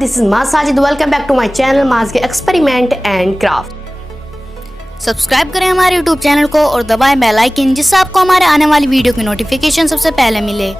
This is माज Sajid. Welcome back to my channel माज के एक्सपेरिमेंट एंड क्राफ्ट। सब्सक्राइब करें हमारे यूट्यूब चैनल को और दबाएं बेल आइकन, जिससे आपको हमारे आने वाली वीडियो की नोटिफिकेशन सबसे पहले मिले।